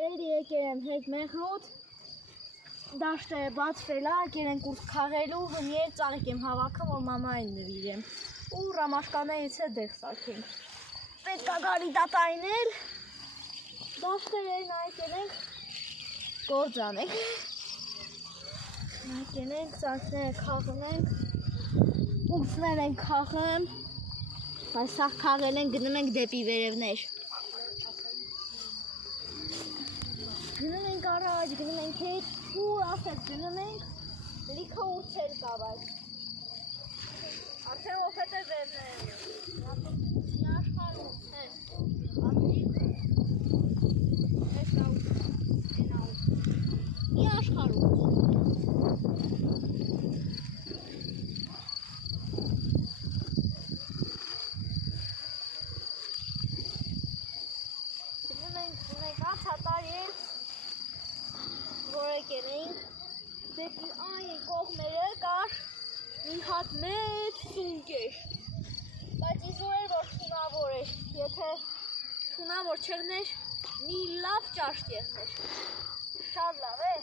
Էլի եկել եմ հետ մեղրոտ, դաշտը բացվել է, եկել ենք ուր քաղելու, հնիեր ծաղիկ եմ հավաքում, որ մամային նվիրեմ, ու ռամաշկաններից է դեղ սարքենք։ Պետք է գալի դատայնել, դաշտերն եկել ենք, գործ անենք։ Եկել ենք, ծանքները քաղում ենք, ուսներ ենք քաղում, բայց սաղ քաղել ենք, գնում ենք դեպի վերևներ։ Գնում ենք առաջ, գնում ենք հետ, ուր ասես գնում ենք, լիքը ուրցել կա բայց։ Արդեն ովհետ է վերներ եմ։ Մի աշխարհում, հես, ատլիկ, հես աուտ, են աուտ, մի աշխարհում։ Գնում ենք ացատարև, որ եկել ենք, դեպի այն կողմերը կար մի հատ մեծ սունկեր, բայց իզոր էր, որ թունավոր էր, եթե թունավոր չեղներ, մի լավ ճաշտ եղներ, շատ լավ է։